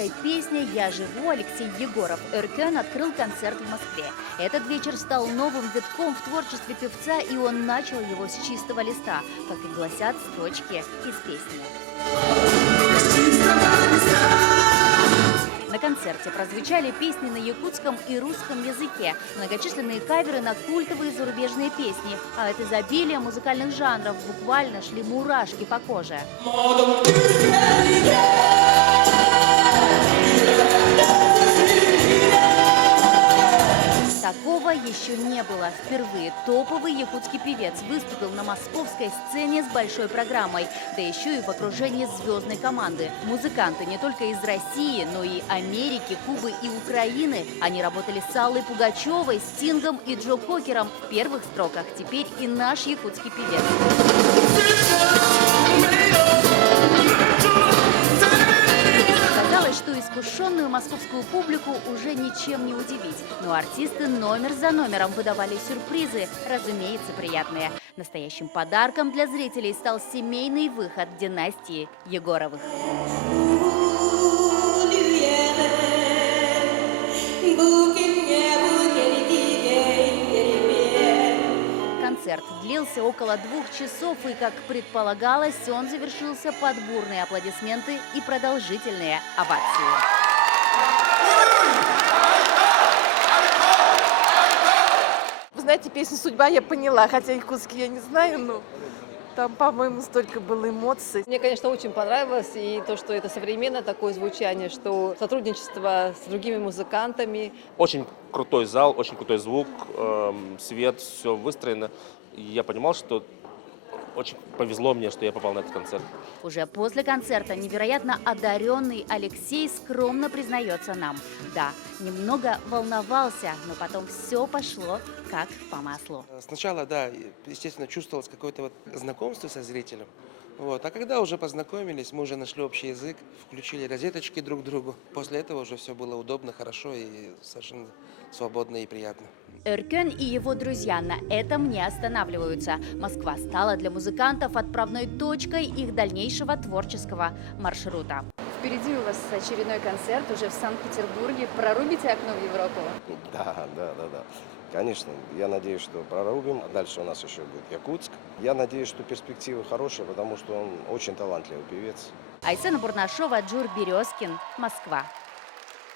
московской песни «Я живу» Алексей Егоров Эркен открыл концерт в Москве. Этот вечер стал новым витком в творчестве певца, и он начал его с чистого листа, как и гласят строчки из песни. На концерте прозвучали песни на якутском и русском языке, многочисленные каверы на культовые зарубежные песни, а от изобилия музыкальных жанров буквально шли мурашки по коже. Такого еще не было. Впервые топовый якутский певец выступил на московской сцене с большой программой, да еще и в окружении звездной команды. Музыканты не только из России, но и Америки, Кубы и Украины. Они работали с Аллой Пугачевой, Стингом и Джо Кокером в первых строках. Теперь и наш якутский певец. Казалось, что искушенную московскую публику уже ничем не удивить. Но артисты номер за номером выдавали сюрпризы, разумеется, приятные. Настоящим подарком для зрителей стал семейный выход династии Егоровых. Концерт длился около 2 часов, и, как предполагалось, он завершился под бурные аплодисменты и продолжительные овации. Вы знаете, песню «Судьба» я поняла, хотя якутский я не знаю, но там, по-моему, столько было эмоций. Мне, конечно, очень понравилось и то, что это современное такое звучание, что сотрудничество с другими музыкантами. Очень крутой зал, очень крутой звук, свет, все выстроено. И я понимал, что очень повезло мне, что я попал на этот концерт. Уже после концерта невероятно одаренный Алексей скромно признается нам. Да, немного волновался, но потом все пошло как по маслу. Сначала, да, естественно, чувствовалось какое-то вот знакомство со зрителем. Вот. А когда уже познакомились, мы уже нашли общий язык, включили розеточки друг другу. После этого уже все было удобно, хорошо и совершенно свободно и приятно. Эркен и его друзья на этом не останавливаются. Москва стала для музыкантов отправной точкой их дальнейшего творческого маршрута. Впереди у вас очередной концерт уже в Санкт-Петербурге. Прорубите окно в Европу? Да. Конечно, я надеюсь, что прорубим. Дальше у нас еще будет Якутск. Я надеюсь, что перспективы хорошие, потому что он очень талантливый певец. Айсена Бурнашова, Джур Березкин, Москва.